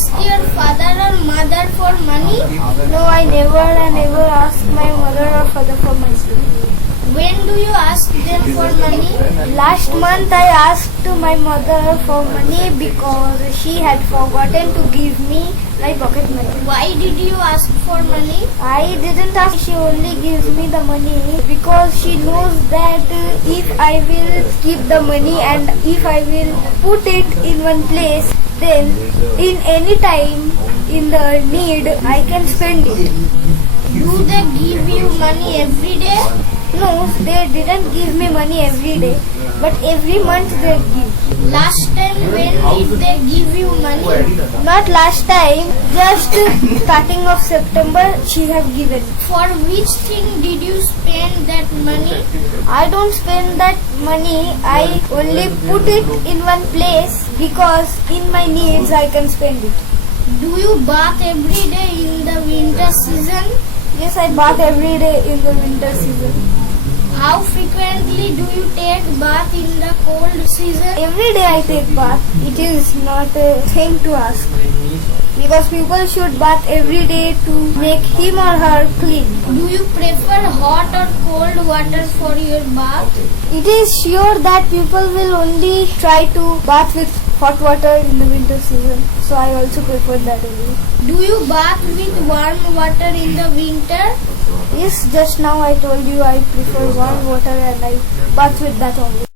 ask your father or mother for money? No, I never ask my mother or father for money. When do you ask them for money? Last month I asked my mother for money because she had forgotten to give me my pocket money. Why did you ask for money? I didn't ask, she only gives me the money because she knows that if I will keep the money and if I will put it in one place, then in any time in the need I can spend it. Do they give you money every day? No, they didn't give me money every day, but every month they give. Last time when did they give you money? Not last time, just starting of September she have given. For which thing did you spend that money? I don't spend that money, I only put it in one place because in my needs I can spend it. Do you bath every day in the winter season? Yes, I bath every day in the winter season. How frequently do you take bath in the cold season? Every day I take bath. It is not a thing to ask. Because people should bath every day to make him or her clean. Do you prefer hot or cold water for your bath? It is sure that people will only try to bath with hot water in the winter season. So I also prefer that only. Do you bath with warm water in the winter? Yes, just now I told you I prefer warm water and I bath with that only.